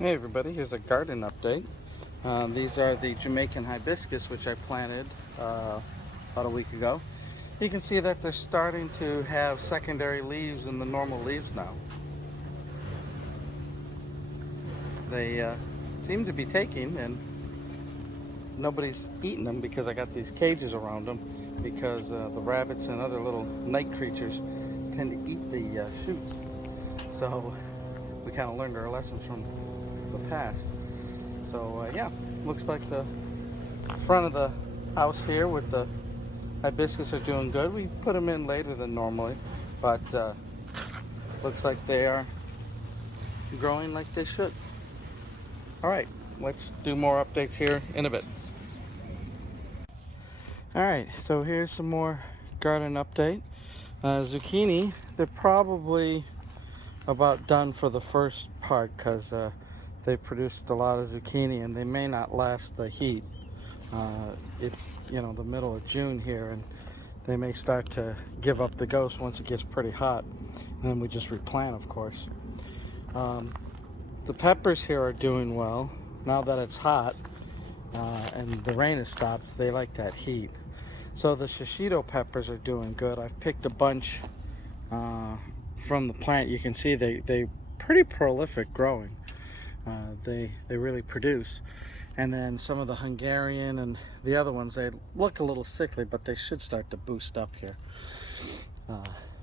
Hey everybody, here's a garden update. These are the Jamaican hibiscus which I planted about a week ago. You can see that they're starting to have secondary leaves in the normal leaves now. They seem to be taking, and nobody's eating them because I got these cages around them because the rabbits and other little night creatures tend to eat the shoots. So we kind of learned our lessons from the past. So yeah, looks like the front of the house here with the hibiscus are doing good. We put them in later than normally, but looks like they are growing like they should. All right, let's do more updates here in a bit. All right, so here's some more garden update. Zucchini, they're probably about done for the first part because they produced a lot of zucchini and they may not last the heat. It's the middle of June here, and they may start to give up the ghost once it gets pretty hot, and then we just replant, of course. The peppers here are doing well now that it's hot and the rain has stopped. They like that heat, so the shishito peppers are doing good. I've picked a bunch from the plant. You can see they pretty prolific growing. They really produce. And then some of the Hungarian and the other ones, they look a little sickly, but they should start to boost up here.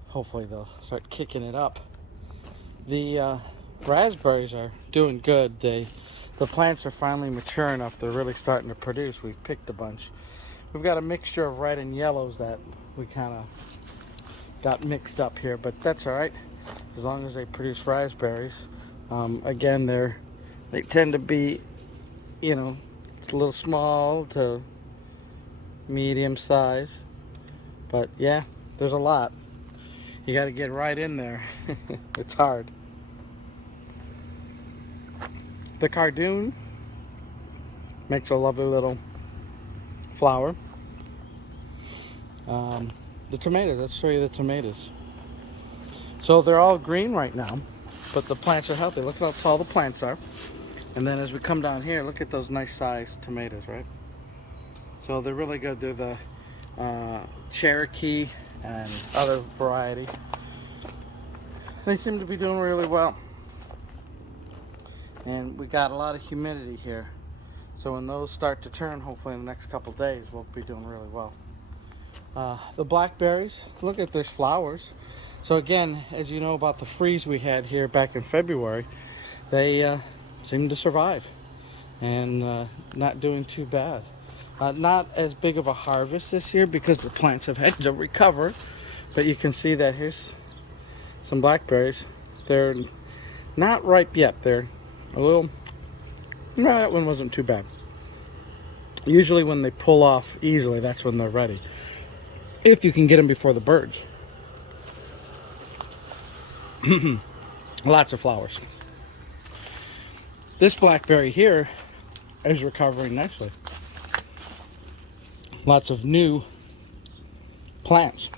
Hopefully they'll start kicking it up. The raspberries are doing good. The plants are finally mature enough. They're really starting to produce. We've picked a bunch. We've got a mixture of red and yellows that we kind of got mixed up here, but that's all right as long as they produce raspberries. Again, they tend to be, it's a little small to medium size, but yeah, there's a lot. You got to get right in there. It's hard. The cardoon makes a lovely little flower. The tomatoes, let's show you the tomatoes. So they're all green right now, but the plants are healthy. Look at how tall the plants are. And then as we come down here, look at those nice sized tomatoes, right? So they're really good. They're the Cherokee and other variety. They seem to be doing really well. And we got a lot of humidity here. So when those start to turn, hopefully in the next couple days, we'll be doing really well. The blackberries, look at there's flowers. So again, as you know about the freeze we had here back in February, they seem to survive and not doing too bad. Not as big of a harvest this year because the plants have had to recover, but you can see that here's some blackberries. They're not ripe yet. They're a little, no, that one wasn't too bad. Usually when they pull off easily, that's when they're ready. If you can get them before the birds. Lots of flowers. This blackberry here is recovering nicely. Lots of new plants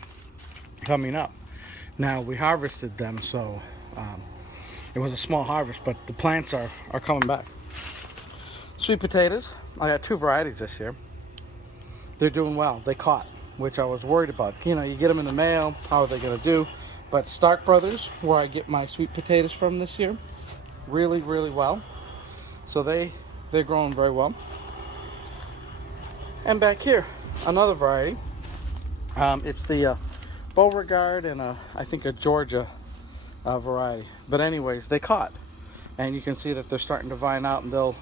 coming up. Now we harvested them, so it was a small harvest, but the plants are coming back. Sweet potatoes, I got 2 varieties this year. They're doing well. They caught, which I was worried about. You get them in the mail, how are they going to do? But Stark Brothers, where I get my sweet potatoes from this year, really, really well. So they're growing very well. And back here, another variety. It's the Beauregard and I think a Georgia variety. But anyways, they caught. And you can see that they're starting to vine out and they'll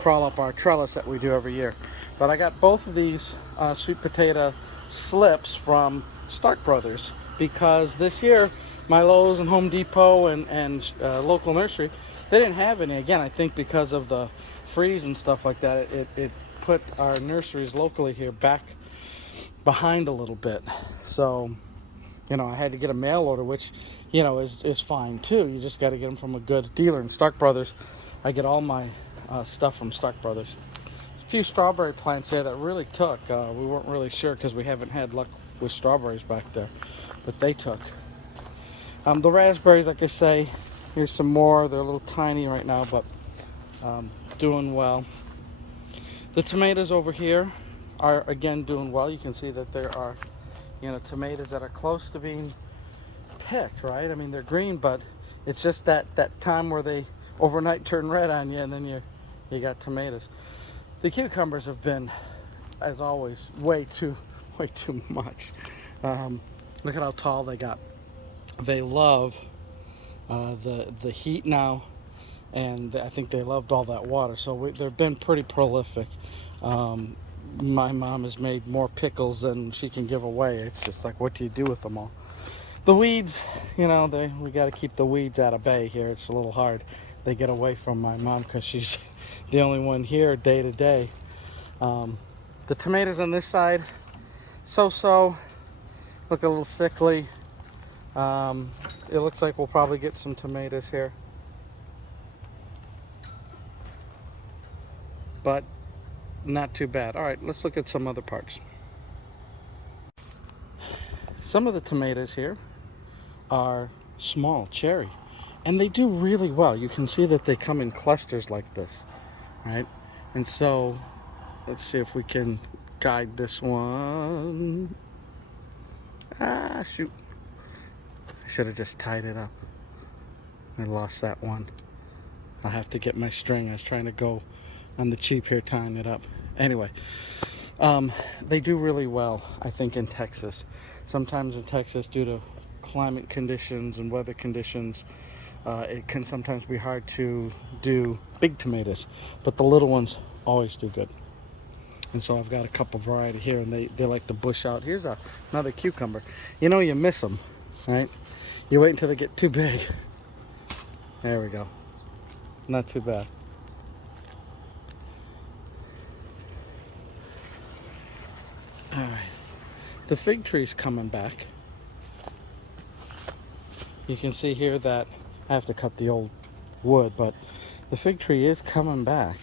crawl up our trellis that we do every year. But I got both of these sweet potato slips from Stark Brothers because this year my Lowe's and Home Depot and local nursery, they didn't have any. Again, I think because of the freeze and stuff like that, it put our nurseries locally here back behind a little bit. So, I had to get a mail order, which, is fine too. You just got to get them from a good dealer. And Stark Brothers, I get all my stuff from Stark Brothers. A few strawberry plants there that really took. We weren't really sure because we haven't had luck with strawberries back there, but they took. The raspberries, like I say, here's some more. They're a little tiny right now, but doing well. The tomatoes over here are again doing well. You can see that there are, tomatoes that are close to being picked, right? I mean, they're green, but it's just that time where they overnight turn red on you, and then you got tomatoes. The cucumbers have been, as always, way too much. Look at how tall they got. They love the heat now, and I think they loved all that water. So they've been pretty prolific. My mom has made more pickles than she can give away. It's just like, what do you do with them all? The weeds, we got to keep the weeds out of bay here. It's a little hard. They get away from my mom because she's the only one here day to day. The tomatoes on this side, so look a little sickly. It looks like we'll probably get some tomatoes here, but not too bad. All right, let's look at some other parts. Some of the tomatoes here are small cherry, and they do really well. You can see that they come in clusters like this, right? And so let's see if we can guide this one. Shoot, I should have just tied it up. I lost that one. I'll have to get my string. I was trying to go on the cheap here tying it up. Anyway, they do really well, I think, in Texas. Sometimes in Texas, due to climate conditions and weather conditions, it can sometimes be hard to do big tomatoes, but the little ones always do good. And so I've got a couple variety here, and they like to bush out. Here's another cucumber. You miss them, right? You wait until they get too big. There we go. Not too bad. All right. The fig tree's coming back. You can see here that I have to cut the old wood, but the fig tree is coming back.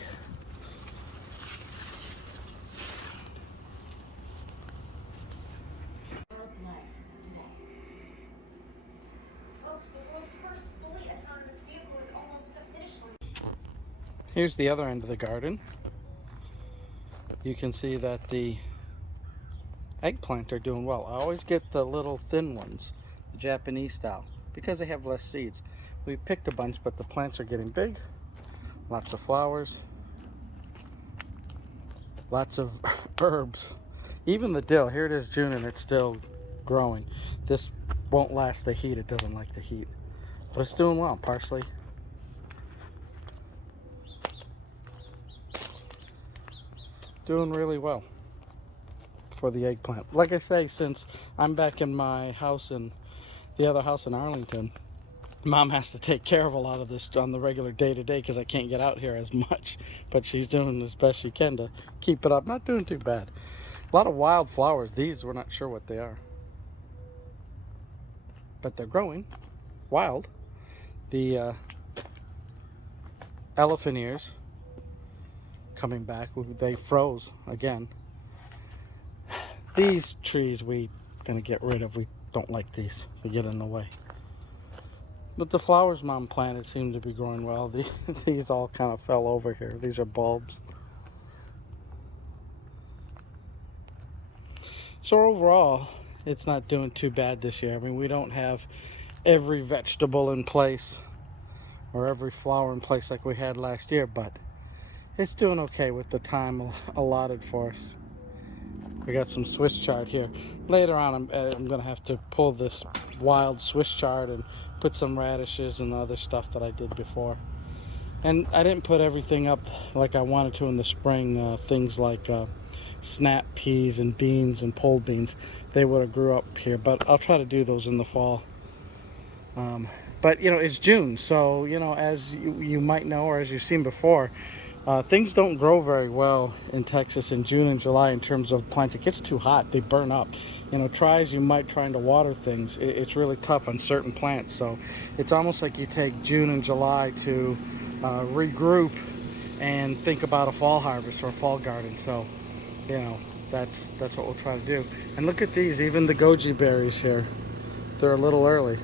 Here's the other end of the garden. You can see that the eggplant are doing well. I always get the little thin ones, the Japanese style, because they have less seeds. We picked a bunch, but the plants are getting big. Lots of flowers. Lots of herbs. Even the dill. Here it is June and it's still growing. This won't last the heat. It doesn't like the heat. But it's doing well. Parsley. Doing really well for the eggplant. Like I say, since I'm back in my house and the other house in Arlington, Mom has to take care of a lot of this on the regular day-to-day because I can't get out here as much. But she's doing as best she can to keep it up. Not doing too bad. A lot of wild flowers. These, we're not sure what they are, but they're growing. Wild. The elephant ears coming back. They froze again. These trees we gonna get rid of. We don't like these. They get in the way. But the flowers Mom planted seem to be growing well. These all kind of fell over here. These are bulbs. So overall, it's not doing too bad this year. I mean, we don't have every vegetable in place or every flower in place like we had last year, but it's doing okay with the time allotted for us. We got some Swiss chard here. Later on, I'm going to have to pull this wild Swiss chard and put some radishes and other stuff that I did before. And I didn't put everything up like I wanted to in the spring. Things like snap peas and beans and pole beans, they would have grew up here. But I'll try to do those in the fall. But, it's June. So, as you might know or as you've seen before, things don't grow very well in Texas in June and July in terms of plants. It gets too hot. They burn up. Try as you might trying to water things, it's really tough on certain plants. So it's almost like you take June and July to regroup and think about a fall harvest or a fall garden. So, that's what we'll try to do. And look at these, even the goji berries here. They're a little early.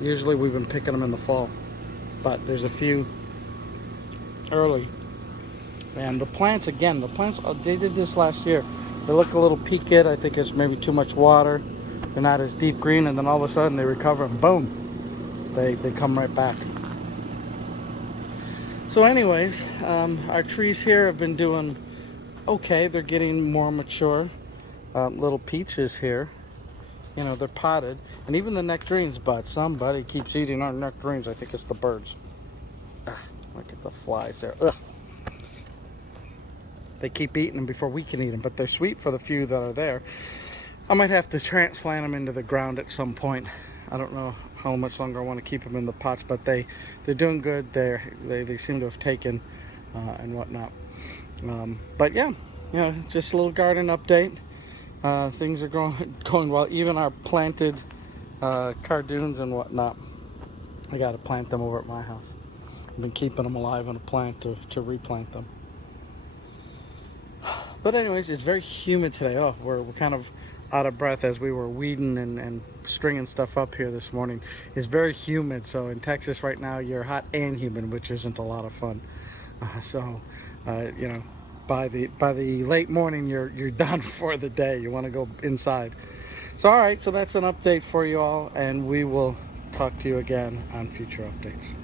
Usually we've been picking them in the fall. but there's a few early. And the plants, again, they did this last year. They look a little peaked. I think it's maybe too much water. They're not as deep green, and then all of a sudden they recover and boom, they come right back. So anyways, our trees here have been doing okay. They're getting more mature. Little peaches here, you know, they're potted. And even the nectarines, but somebody keeps eating our nectarines. I think it's the birds. Look at the flies there. Ugh. They keep eating them before we can eat them, but they're sweet for the few that are there. I might have to transplant them into the ground at some point. I don't know how much longer I want to keep them in the pots, but they're doing good. They seem to have taken and whatnot. But yeah, you know, just a little garden update. Things are going well. Even our planted cardoons and whatnot, I got to plant them over at my house. I've been keeping them alive in a plant to replant them. But anyways, it's very humid today. Oh, we're kind of out of breath as we were weeding and stringing stuff up here this morning. It's very humid. So in Texas right now, you're hot and humid, which isn't a lot of fun. You know, by the late morning, you're done for the day. You want to go inside. So all right, so that's an update for you all, and we will talk to you again on future updates.